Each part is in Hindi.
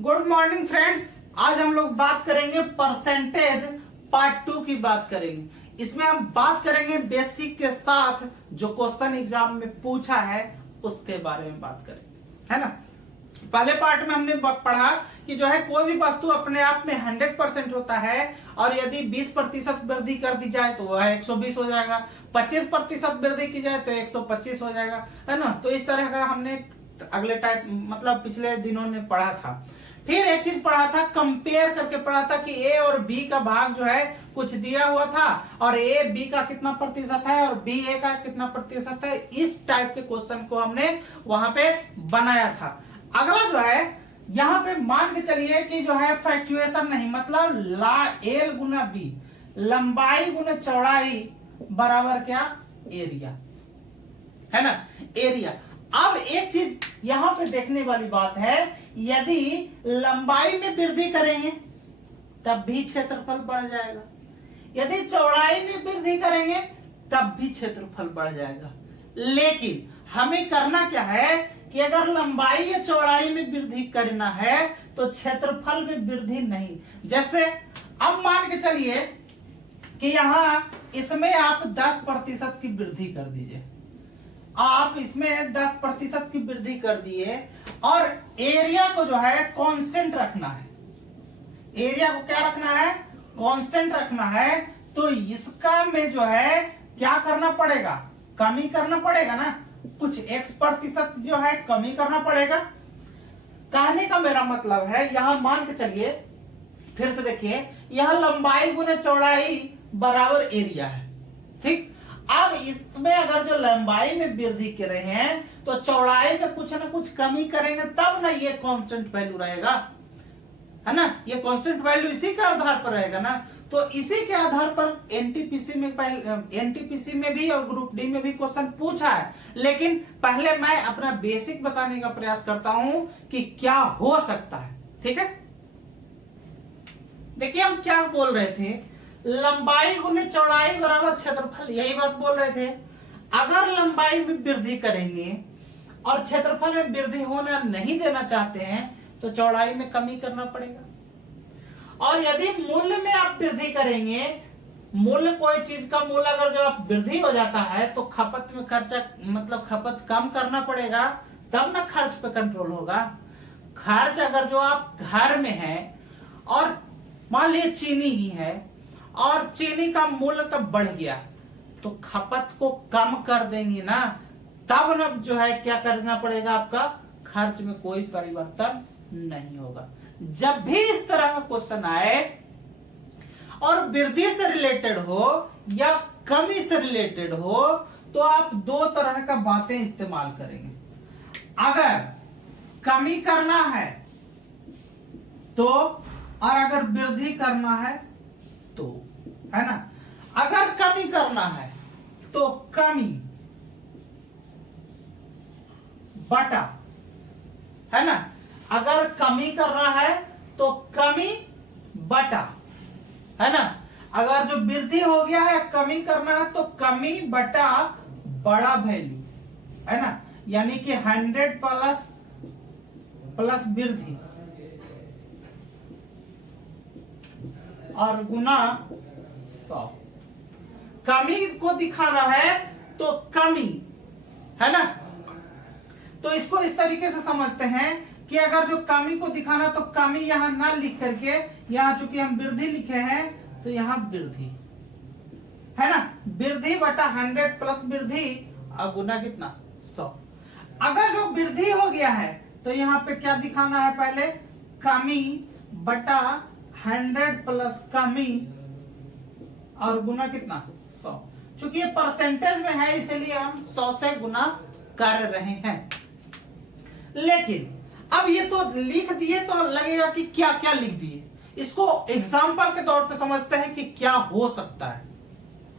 Good morning friends. आज हम लोग बात करेंगे परसेंटेज पार्ट 2 की बात करेंगे। इसमें हम बात करेंगे बेसिक के साथ जो क्वेश्चन एग्जाम में पूछा है उसके बारे में बात करेंगे, है ना। पहले पार्ट में हमने पढ़ा कि जो है कोई भी वस्तु अपने आप में 100% होता है और यदि 20% वृद्धि कर दी जाए तो वह 120 हो जाएगा, 25% वृद्धि की जाए तो 125 हो जाएगा, है ना। तो इस तरह का हमने अगले टाइप मतलब पिछले दिनों ने पढ़ा था। फिर एक चीज पढ़ा था, कंपेयर करके पढ़ा था कि ए और बी का भाग जो है कुछ दिया हुआ था और ए बी का कितना प्रतिशत है और बी ए का कितना प्रतिशत है। इस टाइप के क्वेश्चन को हमने वहां पे बनाया था। अगला जो है यहाँ पे मान के चलिए कि जो है फ्रैक्चुएशन नहीं, मतलब एल गुना बी, लंबाई गुना चौड़ाई बराबर क्या, एरिया, है ना, एरिया। अब एक चीज यहां पे देखने वाली बात है, यदि लंबाई में वृद्धि करेंगे तब भी क्षेत्रफल बढ़ जाएगा, यदि चौड़ाई में वृद्धि करेंगे तब भी क्षेत्रफल बढ़ जाएगा। लेकिन हमें करना क्या है कि अगर लंबाई या चौड़ाई में वृद्धि करना है तो क्षेत्रफल में वृद्धि नहीं। जैसे अब मान के चलिए कि यहां इसमें आप 10% की वृद्धि कर दीजिए, आप इसमें 10% की वृद्धि कर दिए और एरिया को जो है कांस्टेंट रखना है, एरिया को क्या रखना है, कांस्टेंट रखना है। तो इसका में जो है क्या करना पड़ेगा, कमी करना पड़ेगा ना, कुछ x% जो है कमी करना पड़ेगा। कहने का मेरा मतलब है यहां मान के चलिए, फिर से देखिए, यह लंबाई गुना चौड़ाई बराबर एरिया है, ठीक। अब इसमें अगर जो लंबाई में वृद्धि कर रहे हैं तो चौड़ाई में कुछ ना कुछ कमी करेंगे तब ना ये कांस्टेंट वैल्यू रहेगा, है ना। ये कांस्टेंट वैल्यू इसी के आधार पर रहेगा ना। तो इसी के आधार पर एनटीपीसी में भी और ग्रुप डी में भी क्वेश्चन पूछा है। लेकिन पहले मैं अपना बेसिक बताने का प्रयास करता हूं कि क्या हो सकता है, ठीक है। देखिए हम क्या बोल रहे थे, लंबाई गुने चौड़ाई बराबर क्षेत्रफल, यही बात बोल रहे थे। अगर लंबाई में वृद्धि करेंगे और क्षेत्रफल में वृद्धि होना नहीं देना चाहते हैं तो चौड़ाई में कमी करना पड़ेगा। और यदि मूल्य में आप वृद्धि करेंगे, मूल्य कोई चीज का मूल्य अगर जो आप वृद्धि हो जाता है तो खपत में खर्चा मतलब खपत कम करना पड़ेगा, तब ना खर्च पे कंट्रोल होगा। खर्च अगर जो आप घर में है और मान लीजिए चीनी ही है और चीनी का मूल्य कब बढ़ गया तो खपत को कम कर देंगे ना, तब ना जो है क्या करना पड़ेगा, आपका खर्च में कोई परिवर्तन नहीं होगा। जब भी इस तरह का क्वेश्चन आए और वृद्धि से रिलेटेड हो या कमी से रिलेटेड हो तो आप दो तरह का बातें इस्तेमाल करेंगे। अगर कमी करना है तो, और अगर वृद्धि करना है तो, है ना। अगर कमी करना है तो कमी बटा, है ना। अगर कमी करना है तो कमी बटा, है ना। अगर जो वृद्धि हो गया है कमी करना है तो कमी बटा बड़ा वैल्यू, है ना। यानी कि 100 प्लस वृद्धि और गुना 100। कमी को दिखाना है तो कमी, है ना। तो इसको इस तरीके से समझते हैं कि अगर जो कमी को दिखाना तो कमी यहां ना लिख करके, यहां चूंकि हम वृद्धि लिखे हैं तो यहां वृद्धि, है ना, वृद्धि बटा 100 प्लस वृद्धि और गुना कितना, 100। अगर जो वृद्धि हो गया है तो यहां पे क्या दिखाना है, पहले कमी बटा 100 प्लस कमी और गुना कितना, 100। चूंकि ये परसेंटेज में है इसलिए हम 100 से गुना कर रहे हैं। लेकिन अब ये तो लिख दिए तो लगेगा कि क्या क्या लिख दिए, इसको एग्जाम्पल के तौर पे समझते हैं कि क्या हो सकता है।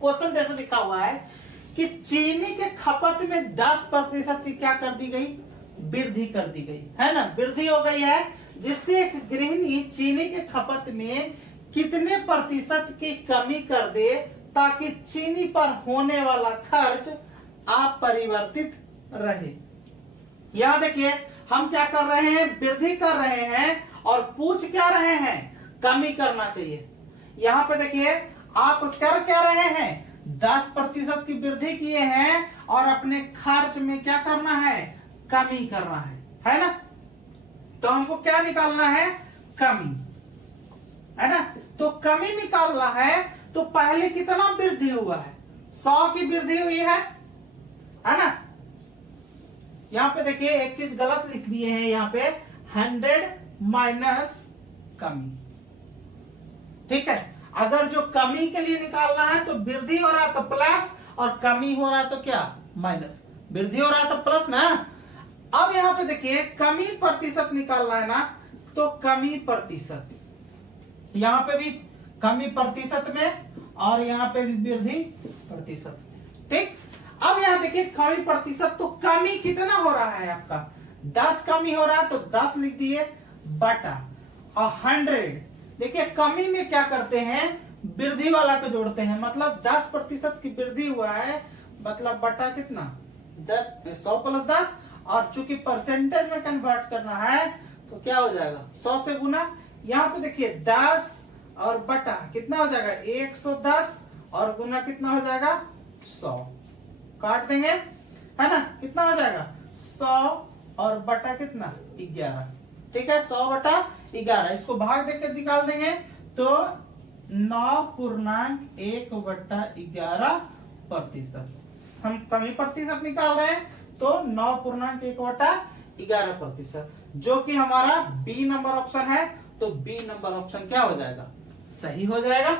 क्वेश्चन जैसे लिखा हुआ है कि चीनी के खपत में 10% की क्या कर दी गई, वृद्धि कर दी गई, है ना, वृद्धि हो गई है, जिससे एक गृहिणी चीनी के खपत में कितने प्रतिशत की कमी कर दे ताकि चीनी पर होने वाला खर्च अपरिवर्तित रहे। यहां देखिए हम क्या कर रहे हैं, वृद्धि कर रहे हैं और पूछ क्या रहे हैं, कमी करना चाहिए। यहां पे देखिए आप कर क्या रहे हैं, 10% की वृद्धि किए हैं और अपने खर्च में क्या करना है, कमी करना है ना। तो हमको क्या निकालना है, कमी, है ना। तो कमी निकालना है तो पहले कितना वृद्धि हुआ है, 100 की वृद्धि हुई है ना। यहां पे देखिए एक चीज गलत लिख दिए हैं, यहां पे 100 माइनस कमी, ठीक है। अगर जो कमी के लिए निकालना है तो वृद्धि हो रहा है तो प्लस और कमी हो रहा है तो क्या, माइनस। वृद्धि हो रहा है तो प्लस ना। अब यहां पे देखिए कमी प्रतिशत निकालना है ना, तो कमी प्रतिशत, यहां पे भी कमी प्रतिशत में और यहां पे भी वृद्धि प्रतिशत, ठीक। अब यहां देखिए कमी प्रतिशत, तो कमी कितना हो रहा है आपका, 10 कमी हो रहा है तो 10 लिख दिए बटा और 100। देखिए कमी में क्या करते हैं, वृद्धि वाला को जोड़ते हैं, मतलब 10% की वृद्धि हुआ है, मतलब बटा कितना, 100 प्लस 10, और चूंकि परसेंटेज में कन्वर्ट करना है तो क्या हो जाएगा, 100 से गुना। यहाँ पे देखिए 10 और बटा कितना हो जाएगा, 110 और गुना कितना हो जाएगा, 100। काट देंगे, है ना, कितना हो जाएगा 100 और बटा कितना 11, ठीक है। 100 बटा 11, इसको भाग देकर निकाल देंगे तो 9.1 बटा 11%। हम कमी प्रतिशत निकाल रहे हैं तो 9.1 बटा 11%, जो कि हमारा बी नंबर ऑप्शन है। तो बी नंबर ऑप्शन क्या हो जाएगा, सही हो जाएगा,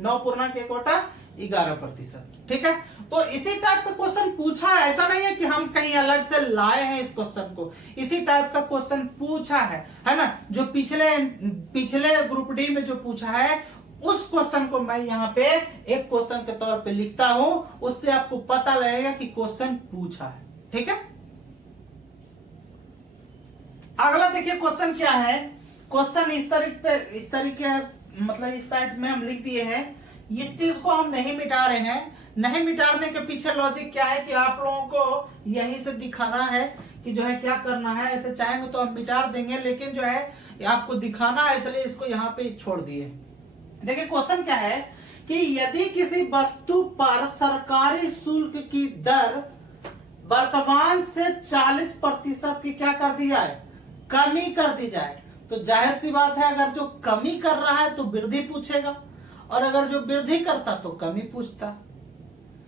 9.1 बटा 11%, ठीक है। तो इसी टाइप का क्वेश्चन पूछा है, ऐसा नहीं है कि हम कहीं अलग से लाए हैं इस क्वेश्चन को, इसी टाइप का क्वेश्चन पूछा है ना। जो पिछले ग्रुप डी में जो पूछा है उस क्वेश्चन को मैं यहाँ पे एक क्वेश्चन के तौर पे लिखता हूं, उससे आपको पता लगेगा कि क्वेश्चन पूछा है, ठीक है। अगला देखिए क्वेश्चन क्या है, क्वेश्चन इस तरीके मतलब इस साइड में हम लिख दिए हैं, इस चीज को हम नहीं मिटा रहे हैं। नहीं मिटाने के पीछे लॉजिक क्या है कि आप लोगों को यहीं से दिखाना है कि जो है क्या करना है। ऐसे चाहेंगे तो हम मिटा देंगे, लेकिन जो है आपको दिखाना है, इसलिए इसको यहाँ पे छोड़ दिए। देखिए क्वेश्चन क्या है कि यदि किसी वस्तु पर सरकारी शुल्क की दर वर्तमान से 40% की क्या कर दी जाए, कमी कर दी जाए, तो जाहिर सी बात है अगर जो कमी कर रहा है तो वृद्धि पूछेगा, और अगर जो वृद्धि करता तो कमी पूछता,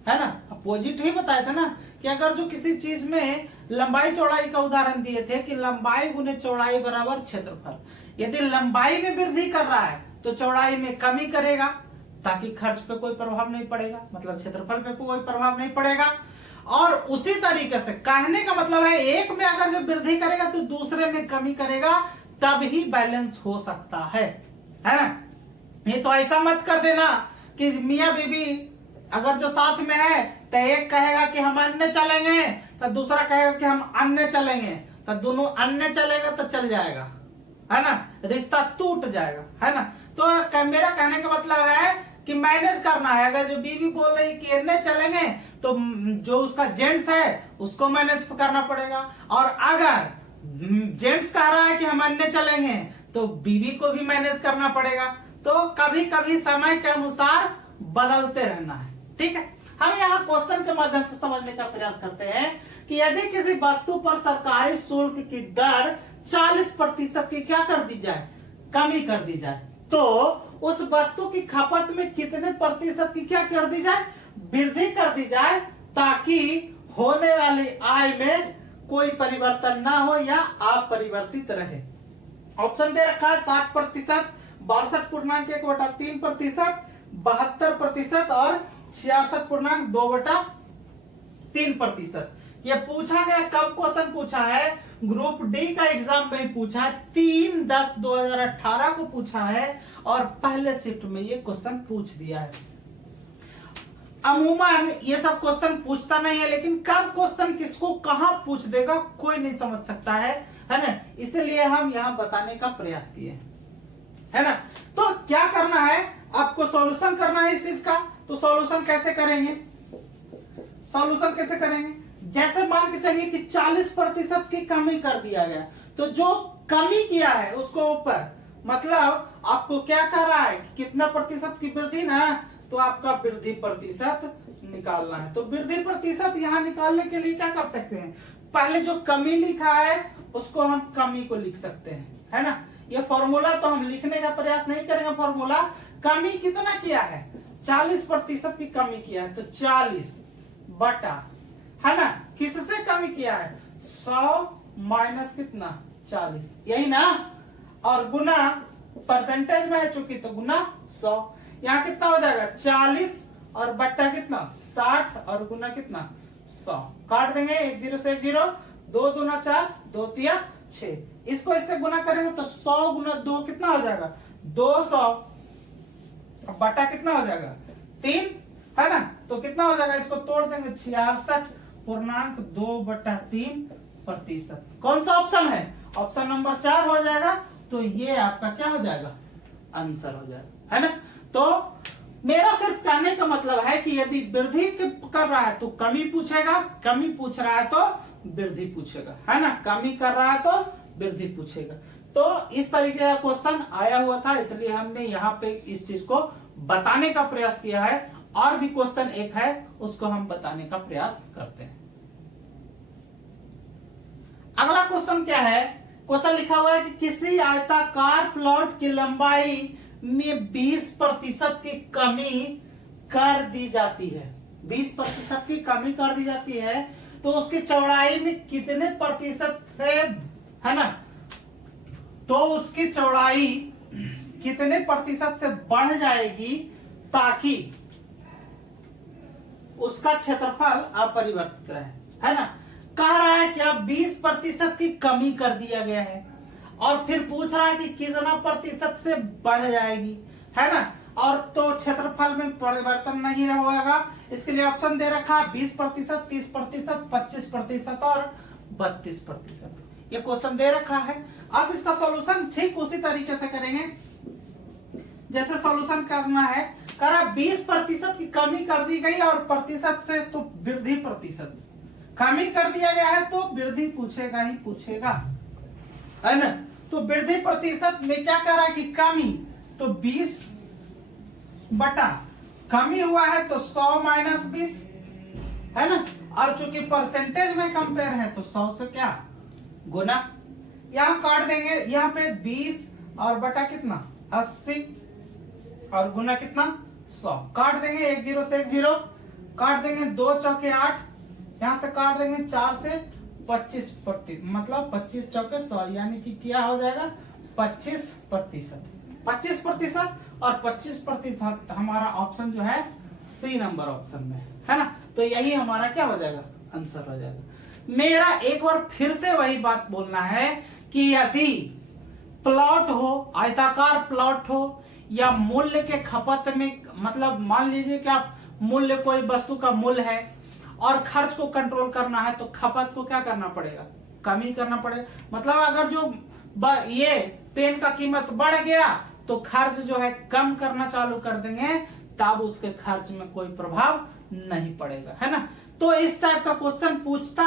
है ना। अपोजिट ही बताया था ना कि अगर जो किसी चीज में लंबाई चौड़ाई का उदाहरण दिए थे कि लंबाई गुने चौड़ाई बराबर क्षेत्रफल, यदि लंबाई में वृद्धि कर रहा है तो चौड़ाई में कमी करेगा ताकि खर्च पे कोई प्रभाव नहीं पड़ेगा, मतलब क्षेत्रफल पे कोई प्रभाव नहीं पड़ेगा। और उसी तरीके से कहने का मतलब है एक में अगर जो वृद्धि करेगा तो दूसरे में कमी करेगा, तब ही बैलेंस हो सकता है ना। नहीं तो ऐसा मत कर देना कि मियां बीबी अगर जो साथ में है तो एक कहेगा कि हम अन्य चलेंगे तो दूसरा कहेगा कि हम अन्य चलेंगे, तो दोनों अन्य चलेगा तो चल जाएगा, है ना, रिश्ता टूट जाएगा, है ना। तो मेरा कहने का मतलब है कि मैनेज करना है। अगर जो बीवी बोल रही कि अन्य चलेंगे तो जो उसका जेंट्स है उसको मैनेज करना पड़ेगा, और अगर जेंट्स कह रहा है कि हम अन्य चलेंगे तो बीवी को भी मैनेज करना पड़ेगा। तो कभी कभी समय के अनुसार बदलते रहना है, ठीक है। हम यहाँ क्वेश्चन के माध्यम से समझने का प्रयास करते हैं कि यदि किसी वस्तु पर सरकारी शुल्क की दर 40% की क्या कर दी जाए, कमी कर दी जाए, तो उस वस्तु की खपत में कितने प्रतिशत की क्या कर दी जाए, वृद्धि कर दी जाए, ताकि होने वाली आय में कोई परिवर्तन ना हो या अपरिवर्तित रहे। ऑप्शन दे रखा है 60%, 62.1 बटा 3%, 72% और 66.2/3%। ये पूछा गया कब क्वेश्चन पूछा है, ग्रुप डी का एग्जाम में पूछा है, 3/10/2018 को पूछा है और पहले शिफ्ट में ये क्वेश्चन पूछ दिया है। अमूमन ये सब क्वेश्चन पूछता नहीं है, लेकिन कब क्वेश्चन किसको कहां पूछ देगा कोई नहीं समझ सकता है ना। इसलिए हम यहां बताने का प्रयास किए, है ना। तो क्या करना है, आपको सॉल्यूशन करना है इस चीज का। तो सॉल्यूशन कैसे करेंगे, सॉल्यूशन कैसे करेंगे, जैसे मान के चलिए कि 40% की कमी कर दिया गया, तो जो कमी किया है उसको ऊपर, मतलब आपको क्या कह रहा है कि कितना प्रतिशत की वृद्धि ना, तो आपका वृद्धि प्रतिशत निकालना है। तो वृद्धि प्रतिशत यहाँ निकालने के लिए क्या कर सकते हैं, पहले जो कमी लिखा है उसको हम कमी को लिख सकते हैं, है ना। ये फॉर्मूला तो हम लिखने का प्रयास नहीं करेंगे। फॉर्मूला कमी कितना किया है, 40% की कमी किया है, तो 40 बटा, है ना, किससे कमी किया है, 100 माइनस कितना 40, यही ना, और गुना परसेंटेज में है चूंकि, तो गुना 100। यहाँ कितना हो जाएगा 40 और बट्टा कितना 60 और गुना कितना 100। काट देंगे 1 0 से 1 0, 2 दूना 4, 2 तिया 6। इसको इससे गुना करेंगे तो 100 गुना 2 कितना हो जाएगा 200, बटा कितना हो जाएगा 3, है ना। तो कितना हो जाएगा, इसको तोड़ देंगे 66.2/3%। कौन सा ऑप्शन है, ऑप्शन नंबर 4 हो जाएगा। तो ये आपका क्या हो जाएगा, आंसर हो जाएगा, है ना। तो मेरा सिर्फ कहने का मतलब है कि यदि वृद्धि कर रहा है तो कमी पूछेगा, कमी पूछ रहा है तो वृद्धि पूछेगा, है ना, कमी कर रहा है तो वृद्धि पूछेगा। तो इस तरीके का क्वेश्चन आया हुआ था, इसलिए हमने यहाँ पे इस चीज को बताने का प्रयास किया है। और भी क्वेश्चन एक है, उसको हम बताने का प्रयास करते हैं। अगला क्वेश्चन क्या है, क्वेश्चन लिखा हुआ है कि किसी आयताकार प्लॉट की लंबाई में 20% की कमी कर दी जाती है, 20% की कमी कर दी जाती है, तो उसकी चौड़ाई में कितने प्रतिशत से, है ना, तो उसकी चौड़ाई कितने प्रतिशत से बढ़ जाएगी ताकि उसका क्षेत्रफल अपरिवर्तित रहे, है ना। कह रहा है कि अब 20% की कमी कर दिया गया है और फिर पूछ रहा है कि कितना प्रतिशत से बढ़ जाएगी, है ना, और तो क्षेत्रफल में परिवर्तन नहीं होगा। इसके लिए ऑप्शन दे रखा है 20%, 30%, 25% और 32%। ये क्वेश्चन दे रखा है। अब इसका सॉल्यूशन ठीक उसी तरीके से करेंगे जैसे सॉल्यूशन करना है। कह रहा 20% की कमी कर दी गई और प्रतिशत से तो वृद्धि प्रतिशत, कमी कर दिया गया है तो वृद्धि पूछेगा ही पूछेगा, है ना। तो वृद्धि प्रतिशत में क्या कह रहा है कि कमी, तो 20 बटा कमी हुआ है तो 100 माइनस 20, है ना, और चूंकि परसेंटेज में कंपेयर है तो 100 से क्या गुना, यहां काट देंगे, यहाँ पे 20 और बटा कितना 80 और गुना कितना 100, काट देंगे 1 0 से 1 0, काट देंगे 2 चौके 8, यहां से काट देंगे 4 से 25%, मतलब 25 चौके 100, यानी कि क्या हो जाएगा 25%, 25% और 25% हमारा ऑप्शन जो है सी नंबर ऑप्शन में, है ना। तो यही हमारा क्या हो जाएगा, आंसर हो जाएगा। मेरा एक बार फिर से वही बात बोलना है कि यदि प्लॉट हो, आयताकार प्लॉट हो, या मूल्य के खपत में, मतलब मान लीजिए कि आप मूल्य, कोई वस्तु का मूल्य है और खर्च को कंट्रोल करना है तो खपत को क्या करना पड़ेगा, कमी करना पड़ेगा। मतलब अगर जो ये पेन का कीमत बढ़ गया तो खर्च जो है कम करना चालू कर देंगे, तब उसके खर्च में कोई प्रभाव नहीं पड़ेगा, है ना। तो इस टाइप का क्वेश्चन पूछा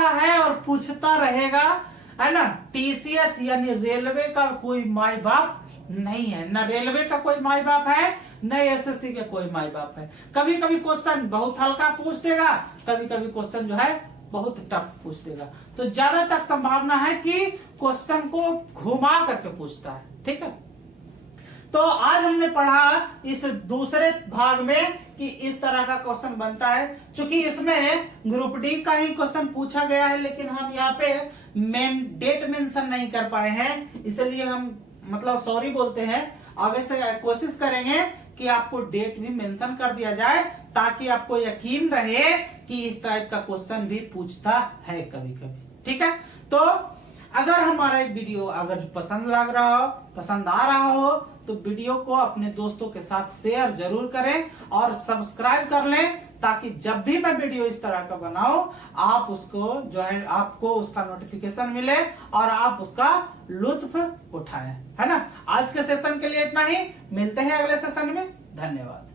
है और पूछता रहेगा, है ना। टीसीएस यानी रेलवे का कोई माई बाप नहीं है, न रेलवे का कोई माई बाप है, न एसएससी के कोई माई बाप है। कभी कभी क्वेश्चन बहुत हल्का पूछ देगा, कभी कभी क्वेश्चन जो है बहुत टफ पूछ देगा। तो ज्यादातर संभावना है कि क्वेश्चन को घुमा करके पूछता है, ठीक है। तो आज हमने पढ़ा इस दूसरे भाग में कि इस तरह का क्वेश्चन बनता है। क्योंकि इसमें ग्रुप डी का ही क्वेश्चन पूछा गया है, लेकिन हम यहाँ पे डेट मेंशन नहीं कर पाए हैं, इसलिए हम मतलब सॉरी बोलते हैं। आगे से कोशिश करेंगे कि आपको डेट भी मेंशन कर दिया जाए, ताकि आपको यकीन रहे कि इस टाइप का क्वेश्चन भी पूछता है कभी कभी, ठीक है। तो अगर हमारा वीडियो अगर पसंद लग रहा हो, पसंद आ रहा हो, तो वीडियो को अपने दोस्तों के साथ शेयर जरूर करें और सब्सक्राइब कर लें, ताकि जब भी मैं वीडियो इस तरह का बनाऊं, आप उसको जो है, आपको उसका नोटिफिकेशन मिले और आप उसका लुत्फ उठाएं, है ना। आज के सेशन के लिए इतना ही, मिलते हैं अगले सेशन में, धन्यवाद।